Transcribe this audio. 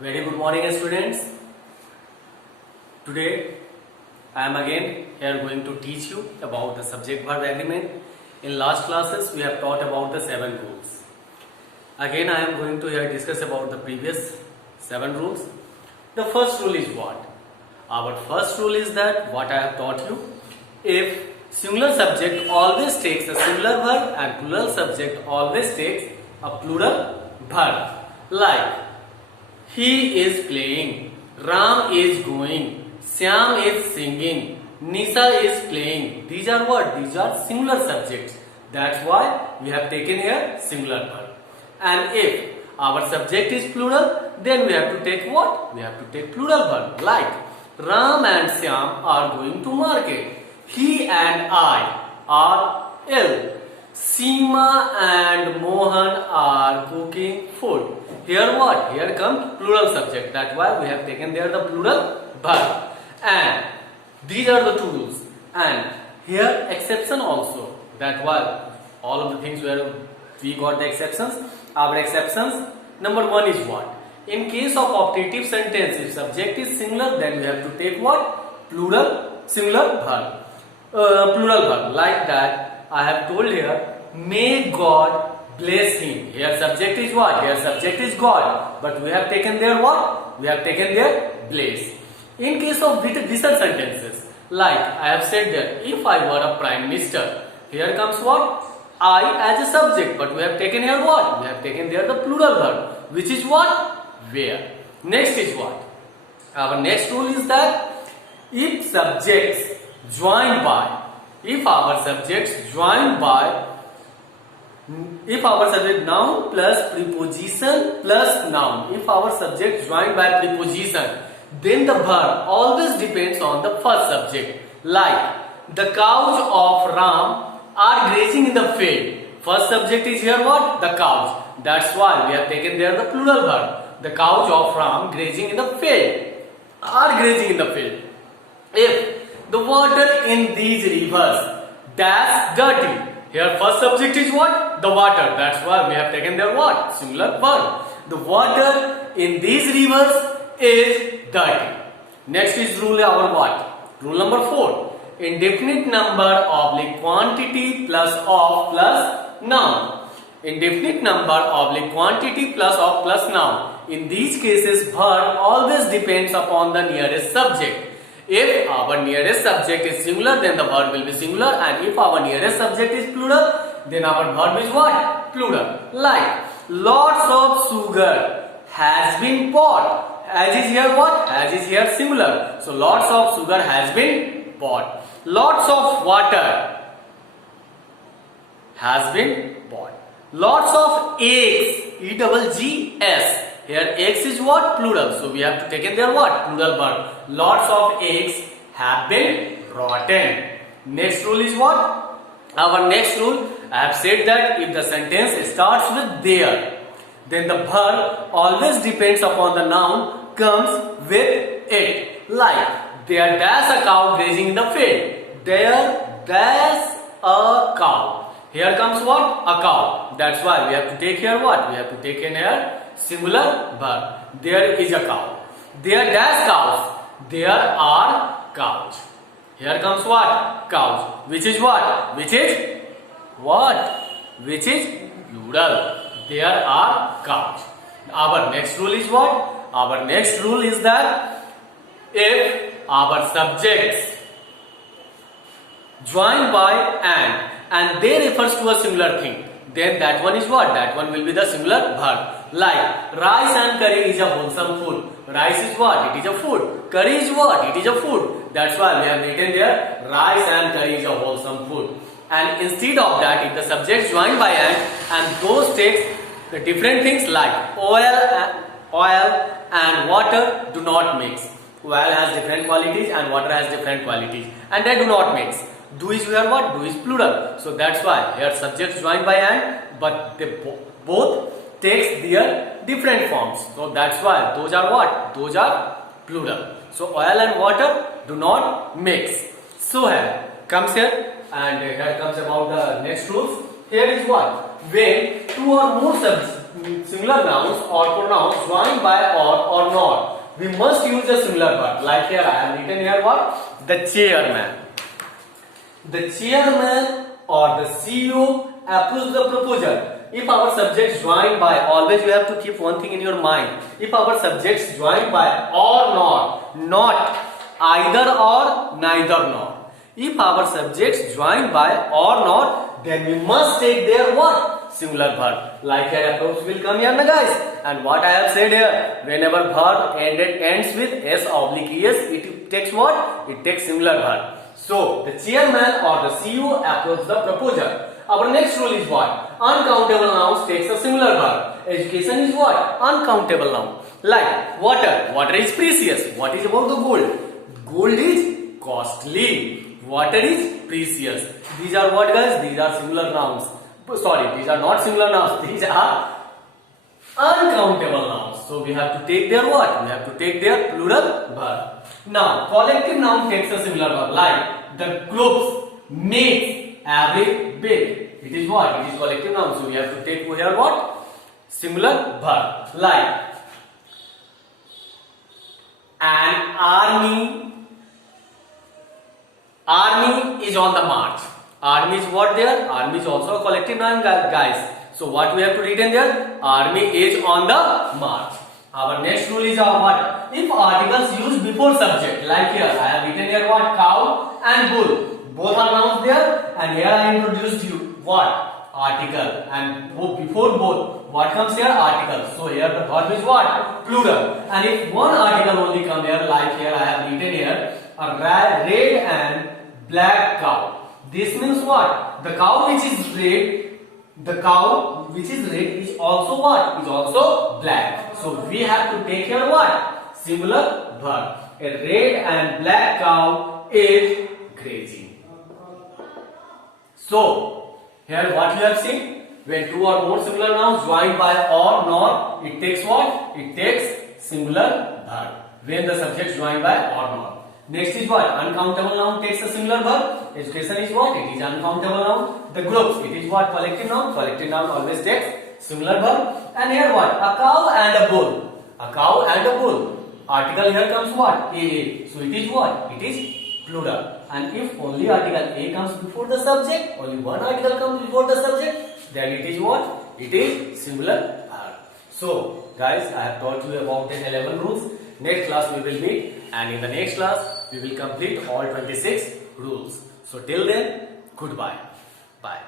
Very good morning, students. Today I am again here going to teach you about the subject verb agreement. In last classes we have taught about the 7 rules. Again I am going to here discuss about the previous 7 rules. The first rule is what? Our first rule is that what I have taught you. If singular subject always takes a singular verb and plural subject always takes a plural verb. Like he is playing, Ram is going, Syam is singing, Nisa is playing. These are what? These are singular subjects. That's why we have taken here singular verb. And if our subject is plural, then we have to take what? We have to take plural verb. Like Ram and Syam are going to market. He and I are ill. Seema and Mohan are cooking food. Here what? Here comes plural subject. That's why we have taken there the plural verb. And these are the 2 rules. And here exception also. That's why all of the things where we got the exceptions. Our exceptions, number 1 is what? In case of optative sentence, if subject is singular, then we have to take what? Plural, singular verb. Plural verb. Like that, I have told here, may God bless him. Here subject is what? Here subject is God. But we have taken there what? We have taken there bless. In case of written sentences, like I have said there, if I were a prime minister, here comes what? I as a subject. But we have taken here what? We have taken there the plural verb. Which is what? Where. Next is what? Our next rule is that if subjects joined by, if our subject noun plus preposition plus noun, if our subject joined by preposition, then the verb always depends on the first subject. Like the cows of Ram are grazing in the field. First subject is here what? The cows. That's why we have taken there the plural verb. The cows of Ram grazing in the field. Are grazing in the field. If the water in these rivers dash dirty. Here first subject is what? The water. That's why we have taken there what? Singular verb. The water in these rivers is dirty. Next is rule our what? Rule number 4. Indefinite number oblique quantity plus of plus noun. Indefinite number oblique quantity plus of plus noun. In these cases, verb always depends upon the nearest subject. If our nearest subject is singular, then the verb will be singular, and if our nearest subject is plural, then our verb is what? Plural. Like lots of sugar has been bought. As is here what? As is here singular. So lots of sugar has been bought. Lots of water has been bought. Lots of eggs, E-double-G-S. Here eggs is what? Plural. So we have to take in there what? Plural verb. Lots of eggs have been rotten. Next rule is what? Our next rule, I have said that if the sentence starts with there, then the verb always depends upon the noun comes with it. Like there dash a cow grazing in the field. There dash a cow. Here comes what? A cow. That's why we have to take here what? We have to take in here singular verb. There is a cow. There dash cows. There are cows. Here comes what? Cows. Which is what? Which is what? Which is plural. There are cows. Our next rule is what? Our next rule is that if our subjects joined by and they refers to a singular thing, then that one is what? That one will be the singular verb. Like rice and curry is a wholesome food. Rice is what? It is a food. Curry is what? It is a food. That's why we have written there rice and curry is a wholesome food. And instead of that, if the subject joined by and those takes the different things like oil and water do not mix. Oil has different qualities and water has different qualities, and they do not mix. Do is here what? Do is plural. So that's why here subjects joined by but they both takes their different forms. So that's why those are what? Those are plural. So oil and water do not mix. So here comes here, and here comes about the next rules. Here is what? When two or more singular nouns or pronouns joined by or not, we must use a singular verb. Like here I have written here what? The chairman. The chairman or the CEO approves the proposal. If our subjects joined by, always you have to keep one thing in your mind. If our subjects joined by or not either or, neither nor. If our subjects joined by or not, then we must take their what? Singular verb. Like here approach will come here, na guys. And what I have said here, whenever verb ends with s oblique es, it takes what? It takes singular verb. So the chairman or the CEO approves the proposal. Our next rule is what? Uncountable nouns takes a singular verb. Education is what? Uncountable noun. Like water. Water is precious. What is about the gold? Gold is costly. Water is precious. These are what, guys? These are singular nouns. Sorry, these are not singular nouns. These are uncountable nouns. So we have to take their what? We have to take their plural verb. Now, collective noun takes a singular verb. Like the groups, mates, every bit. It is what? It is collective noun. So we have to take here what? Singular verb. Like an army. Army is on the march. Army is what there? Army is also a collective noun, guys. So what we have to read in there? Army is on the march. Our next rule is what? If articles used before subject, like here I have written here what? Cow and bull. Both are nouns there, and here I introduced you what? Article, and before both, what comes here? Article. So here the verb is what? Plural. And if one article only come here, like here I have written here a red and black cow. This means what? The cow which is red, is also what? Is also black. So we have to take here what? Singular verb. A red and black cow is grazing. So here what you have seen? When two or more singular nouns joined by or nor, it takes what? It takes singular verb. When the subject joined by or nor. Next is what? Uncountable noun takes a singular verb. Education is what? It is uncountable noun. The groups, it is what? Collective noun. Collective noun always takes singular verb. And here what? A cow and a bull. A cow and a bull. Article here comes what? A. So it is what? It is plural. And if only article A comes before the subject, only one article comes before the subject, then it is what? It is singular verb. So guys, I have taught you about the 11 rules. Next class we will meet, and in the next class we will complete all 26 rules. So till then, goodbye. Bye.